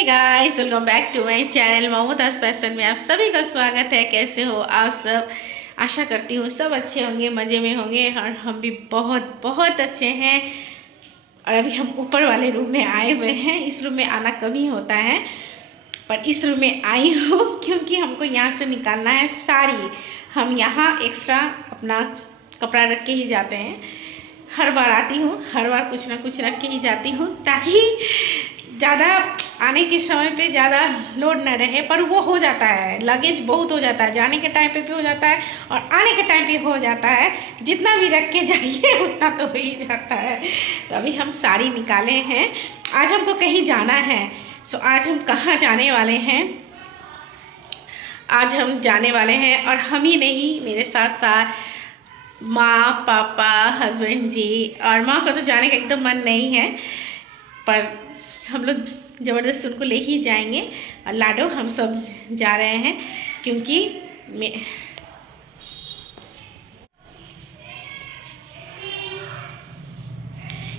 Guys, welcome back to my channel Mumtaz Fashion में आप सभी का स्वागत है। कैसे हो आप सब? आशा करती हूँ सब अच्छे होंगे, मज़े में होंगे और हम भी बहुत बहुत अच्छे हैं। और अभी हम ऊपर वाले रूम में आए हुए हैं। इस रूम में आना कम ही होता है, पर इस रूम में आई हूँ क्योंकि हमको यहाँ से निकालना है साड़ी। हम यहाँ एक्स्ट्रा अपना कपड़ा रख के ही जाते हैं। हर बार आती हूँ, हर बार कुछ ना कुछ रख के ही जाती हूँ ताकि ज़्यादा आने के समय पे ज़्यादा लोड न रहे। पर वो हो जाता है, लगेज बहुत हो जाता है, जाने के टाइम पे भी हो जाता है और आने के टाइम पे हो जाता है। जितना भी रख के जाइए उतना तो हो ही जाता है। तो अभी हम साड़ी निकाले हैं। आज हमको कहीं जाना है। सो आज हम कहाँ जाने वाले हैं? आज हम जाने वाले हैं और हम ही नहीं, मेरे साथ साथ माँ, पापा, हस्बैंड जी। और माँ का तो जाने का एकदम मन नहीं है, पर हम लोग ज़बरदस्त उनको ले ही जाएंगे। और लाडो हम सब जा रहे हैं क्योंकि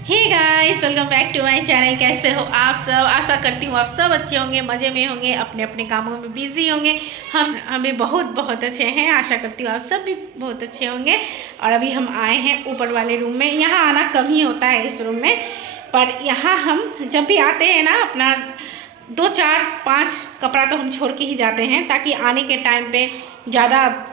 hey guys, welcome back to my channel. कैसे हो आप सब? आशा करती हूँ आप सब अच्छे होंगे, मज़े में होंगे, अपने अपने कामों में बिजी होंगे। हमें बहुत बहुत अच्छे हैं। आशा करती हूँ आप सब भी बहुत अच्छे होंगे। और अभी हम आए हैं ऊपर वाले रूम में। यहाँ आना कम ही होता है इस रूम में, पर यहाँ हम जब भी आते हैं ना, अपना 2, 4, 5 कपड़ा तो हम छोड़ के ही जाते हैं ताकि आने के टाइम पे ज़्यादा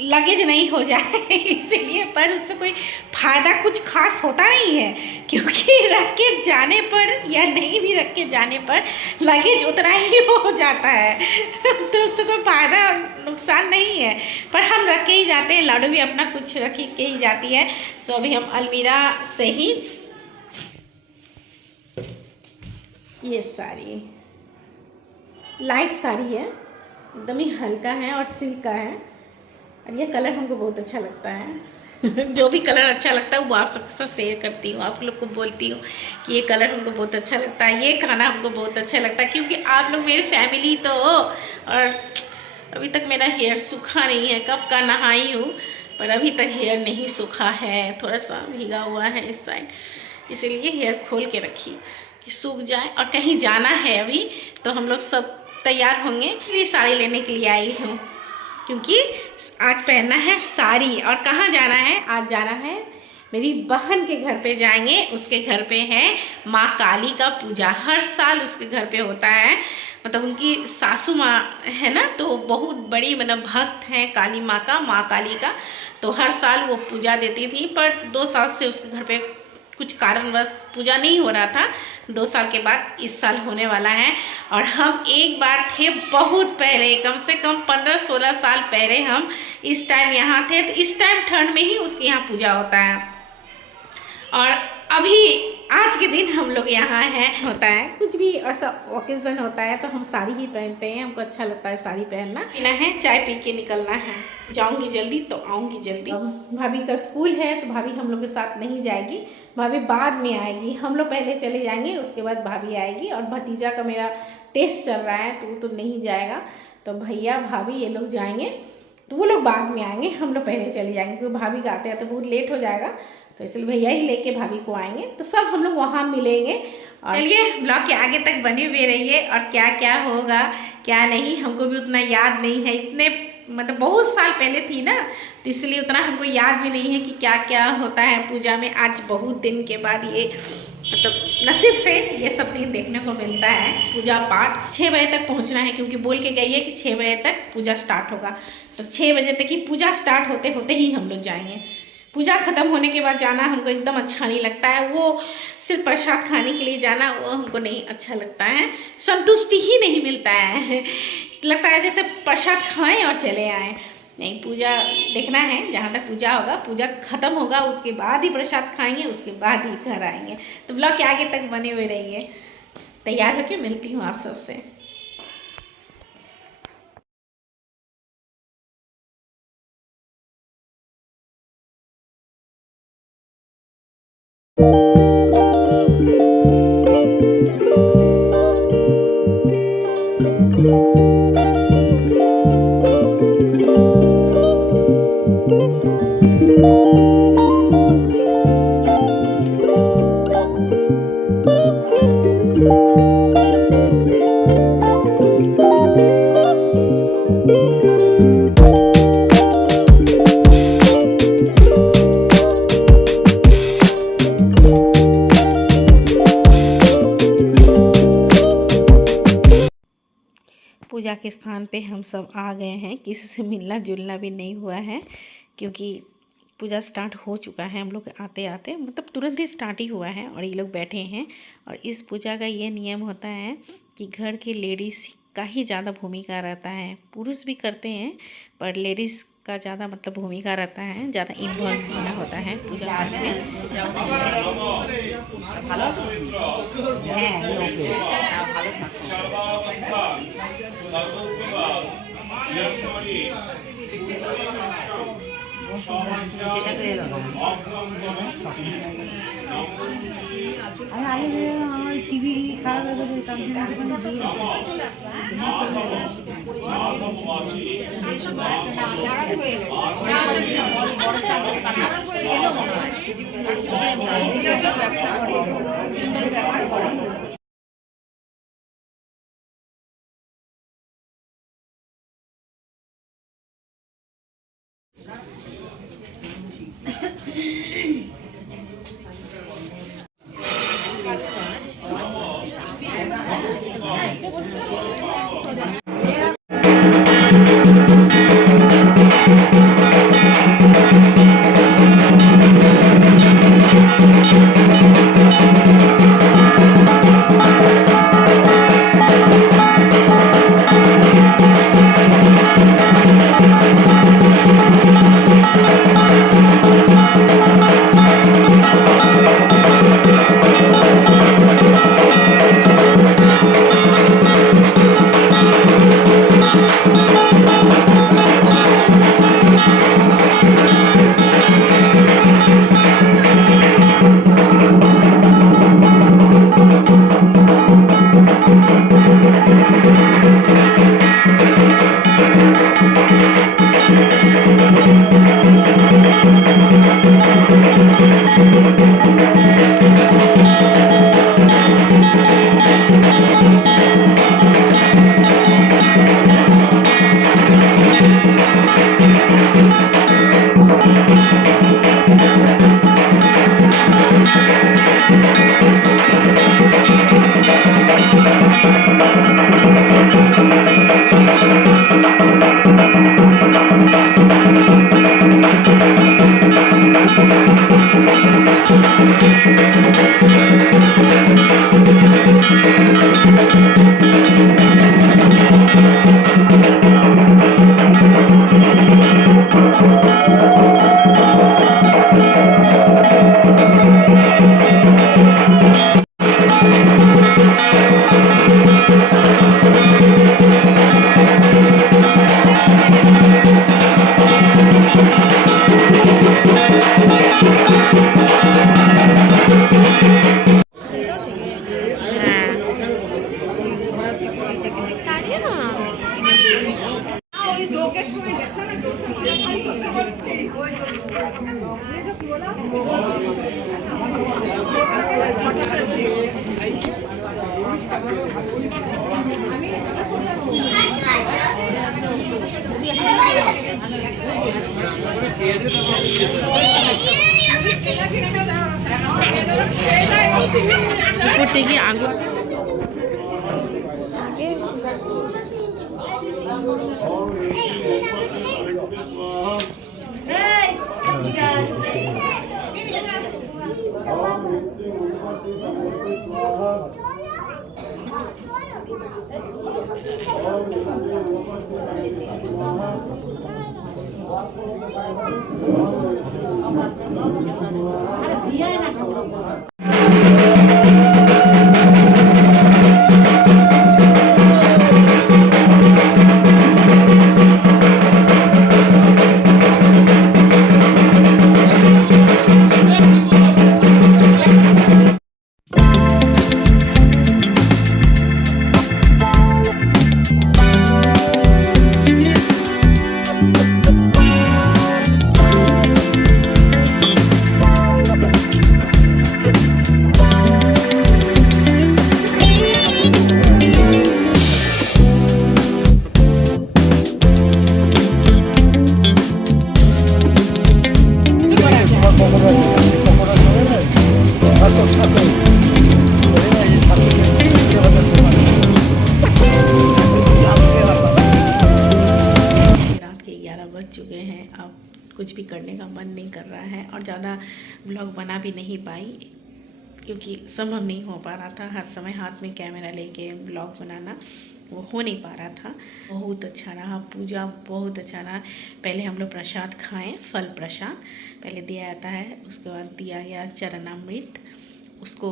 लगेज नहीं हो जाए इसीलिए। पर उससे कोई फ़ायदा कुछ खास होता नहीं है क्योंकि रख के जाने पर या नहीं भी रख के जाने पर लगेज उतना ही हो जाता है तो उससे कोई फ़ायदा नुकसान नहीं है। पर हम रख के ही जाते हैं। लाडू भी अपना कुछ रख के ही जाती है। सो अभी हम अलमीरा से ही ये साड़ी, लाइट साड़ी है, एकदम ही हल्का है और सिल्क का है। और ये कलर हमको बहुत अच्छा लगता है जो भी कलर अच्छा लगता है वो आप सबके साथ शेयर करती हूँ। आप लोग को बोलती हूँ कि ये कलर हमको बहुत अच्छा लगता है, ये खाना हमको बहुत अच्छा लगता है, क्योंकि आप लोग मेरी फैमिली तो हो। और अभी तक मेरा हेयर सूखा नहीं है, कब का नहाई हूँ पर अभी तक हेयर नहीं सूखा है, थोड़ा सा भीगा हुआ है इस साइड। इसीलिए हेयर खोल के रखी कि सूख जाए। और कहीं जाना है अभी, तो हम लोग सब तैयार होंगे। ये साड़ी लेने के लिए आई हूँ क्योंकि आज पहनना है साड़ी। और कहाँ जाना है? आज जाना है मेरी बहन के घर पे जाएंगे। उसके घर पे है माँ काली का पूजा। हर साल उसके घर पे होता है। मतलब उनकी सासू माँ है ना, तो बहुत बड़ी मतलब भक्त हैं काली माँ का, माँ काली का। तो हर साल वो पूजा देती थी, पर 2 साल से उसके घर पे कुछ कारणवश पूजा नहीं हो रहा था। 2 साल के बाद इस साल होने वाला है। और हम एक बार थे बहुत पहले, कम से कम 15-16 साल पहले हम इस टाइम यहाँ थे। तो इस टाइम ठंड में ही उसके यहाँ पूजा होता है। और अभी आज के दिन हम लोग यहाँ हैं। होता है कुछ भी ऐसा ओकेजन होता है तो हम साड़ी ही पहनते हैं। हमको अच्छा लगता है साड़ी पहनना। पीना है, चाय पी के निकलना है। जाऊंगी जल्दी तो आऊँगी जल्दी। भाभी का स्कूल है तो भाभी हम लोग के साथ नहीं जाएगी, भाभी बाद में आएगी। हम लोग पहले चले जाएंगे, उसके बाद भाभी आएगी। और भतीजा का मेरा टेस्ट चल रहा है तो वो तो नहीं जाएगा। तो भैया भाभी ये लोग जाएंगे, तो वो लोग बाद में आएंगे, हम लोग पहले चले जाएंगे क्योंकि भाभी का आते आते बहुत लेट हो जाएगा। तो इसलिए भैया ही लेके भाभी को आएंगे, तो सब हम लोग वहाँ मिलेंगे। और चलिए ब्लॉग के आगे तक बने हुए रहिए। और क्या क्या होगा क्या नहीं हमको भी उतना याद नहीं है, इतने मतलब बहुत साल पहले थी ना, तो इसलिए उतना हमको याद भी नहीं है कि क्या क्या होता है पूजा में। आज बहुत दिन के बाद ये मतलब नसीब से ये सब दिन देखने को मिलता है। पूजा पाठ 6 बजे तक पहुंचना है क्योंकि बोल के गई है कि 6 बजे तक पूजा स्टार्ट होगा। तो 6 बजे तक की पूजा स्टार्ट होते होते ही हम लोग जाएंगे। पूजा ख़त्म होने के बाद जाना हमको एकदम अच्छा नहीं लगता है। वो सिर्फ प्रसाद खाने के लिए जाना वो हमको नहीं अच्छा लगता है, संतुष्टि ही नहीं मिलता है। लगता है जैसे प्रसाद खाएं और चले आएँ। नहीं, पूजा देखना है। जहाँ तक पूजा होगा, पूजा ख़त्म होगा उसके बाद ही प्रसाद खाएंगे, उसके बाद ही घर आएंगे। तो ब्लॉग के आगे तक बने हुए रहिए। तैयार होके मिलती हूँ आप सबसे। पूजा के स्थान पे हम सब आ गए हैं, किसी से मिलना जुलना भी नहीं हुआ है क्योंकि पूजा स्टार्ट हो चुका है। हम लोग आते आते मतलब तुरंत ही स्टार्ट ही हुआ है और ये लोग बैठे हैं। और इस पूजा का ये नियम होता है कि घर के लेडीज़ का ही ज़्यादा भूमिका रहता है। पुरुष भी करते हैं पर लेडीज़ का ज़्यादा मतलब भूमिका रहता है, ज़्यादा इन्वॉल्व होना होता है पूजा पाठ में। টিভি খারাপ থেকে আগে कुछ भी करने का मन नहीं कर रहा है और ज़्यादा व्लॉग बना भी नहीं पाई क्योंकि संभव नहीं हो पा रहा था। हर समय हाथ में कैमरा लेके व्लॉग बनाना वो हो नहीं पा रहा था। बहुत अच्छा रहा, पूजा बहुत अच्छा रहा। पहले हम लोग प्रसाद खाएं, फल प्रसाद पहले दिया जाता है, उसके बाद दिया गया चरणामृत, उसको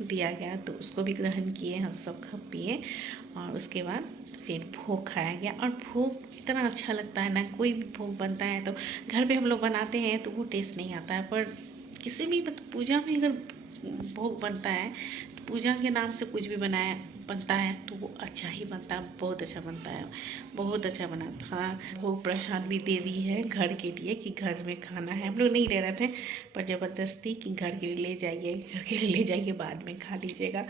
दिया गया तो उसको भी ग्रहण किए, हम सब खा पिए और उसके बाद फिर भोग खाया गया। और भोग इतना अच्छा लगता है ना, कोई भी भोग बनता है तो घर पे हम लोग बनाते हैं तो वो टेस्ट नहीं आता है, पर किसी भी पूजा में अगर भोग बनता है तो पूजा के नाम से कुछ भी बनता है तो वो अच्छा ही बनता है, बहुत अच्छा बनता है, बहुत अच्छा बना था। भोग प्रसाद भी दे दी है घर के लिए कि घर में खाना है। हम लोग नहीं ले रहे थे पर ज़बरदस्ती कि घर के लिए ले जाइए, घर के लिए ले जाइए, बाद में खा लीजिएगा।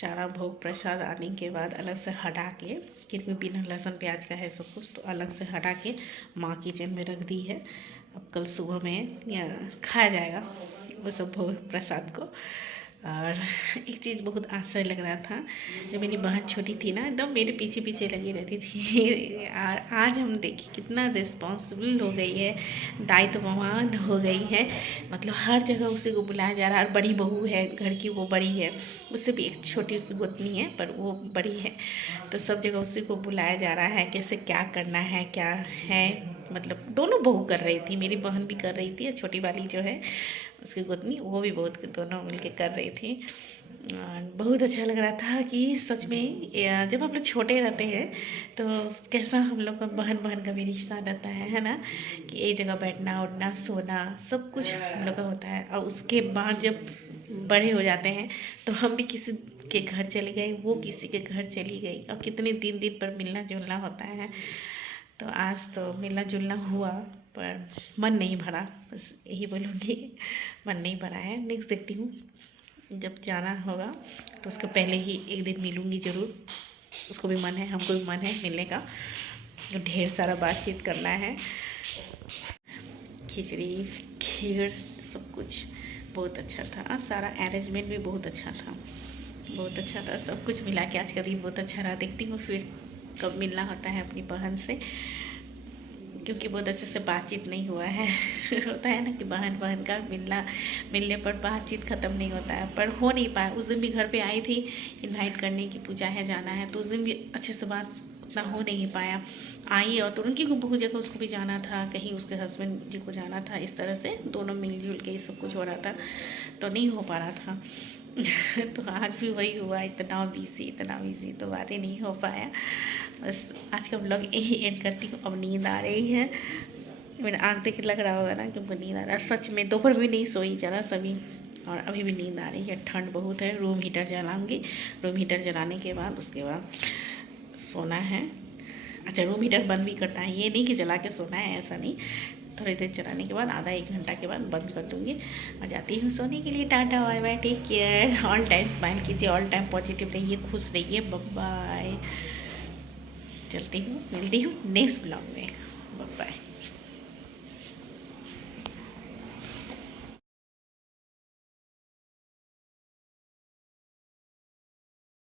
सारा भोग प्रसाद आने के बाद अलग से हटा के, क्योंकि बिना लहसुन प्याज का है सब कुछ, तो अलग से हटा के माँ किचन में रख दी है। अब कल सुबह में खाया जाएगा वो सब भोग प्रसाद को। और एक चीज़ बहुत आश्चर्य लग रहा था, जब मेरी बहन छोटी थी ना, एकदम मेरे पीछे पीछे लगी रहती थी। और आज हम देखिए कितना रिस्पॉन्सिबल हो गई है, दायित्ववान हो गई है। मतलब हर जगह उसी को बुलाया जा रहा है। और बड़ी बहू है घर की, वो बड़ी है, उससे भी एक छोटी सी गोतनी है पर वो बड़ी है, तो सब जगह उसी को बुलाया जा रहा है कैसे क्या करना है क्या है। मतलब दोनों बहू कर रही थी, मेरी बहन भी कर रही थी, छोटी वाली जो है उसकी गोतनी वो भी बहुत, दोनों मिलके कर रही थी। और बहुत अच्छा लग रहा था कि सच में जब हम लोग छोटे रहते हैं तो कैसा हम लोग का बहन बहन का भी रिश्ता रहता है ना, कि एक जगह बैठना उठना सोना सब कुछ हम लोग का होता है। और उसके बाद जब बड़े हो जाते हैं तो हम भी किसी के घर चले गए, वो किसी के घर चली गई, और कितने दिन दिन पर मिलना जुलना होता है। तो आज तो मिलना जुलना हुआ पर मन नहीं भरा, बस यही बोलूँगी, मन नहीं भरा है। नेक्स्ट देखती हूँ, जब जाना होगा तो उसके पहले ही एक दिन मिलूँगी ज़रूर। उसको भी मन है, हमको भी मन है मिलने का, ढेर सारा बातचीत करना है। खिचड़ी खीर सब कुछ बहुत अच्छा था, सारा अरेंजमेंट भी बहुत अच्छा था, बहुत अच्छा था। सब कुछ मिला के आज का दिन बहुत अच्छा रहा। देखती हूँ फिर कब मिलना होता है अपनी बहन से, क्योंकि बहुत अच्छे से बातचीत नहीं हुआ है। होता है ना कि बहन का मिलने पर बातचीत ख़त्म नहीं होता है, पर हो नहीं पाया। उस दिन भी घर पे आई थी इनवाइट करने की, पूजा है जाना है, तो उस दिन भी अच्छे से बात उतना हो नहीं पाया। आई और तुरंत की बहुत जगह उसको भी जाना था, कहीं उसके हस्बैंड जी को जाना था, इस तरह से दोनों मिलजुल के ये सब कुछ हो रहा था, तो नहीं हो पा रहा था। तो आज भी वही हुआ, इतना बिजी तो बातें नहीं हो पाया। बस आज का ब्लॉग यही एंड करती हूँ। अब नींद आ रही है, मेरा आँख देख के लग रहा होगा ना कि हमको नींद आ रहा है। सच में दोपहर में नहीं सोई जरा सभी, और अभी भी नींद आ रही है। ठंड बहुत है, रूम हीटर जलाऊंगी, रूम हीटर जलाने के बाद उसके बाद सोना है। अच्छा, रूम हीटर बंद भी करना है, ये नहीं कि जला के सोना है, ऐसा नहीं। थोड़ी देर चलाने के बाद आधा 1 घंटा के बाद बंद कर दूँगी और जाती हूँ सोने के लिए। Tata bye bye, take care, all time smile कीजिए, ऑल टाइम पॉजिटिव रहिए, खुश रहिए, बाय। चलती हूँ, मिलती हूँ नेक्स्ट ब्लॉग में, बाय।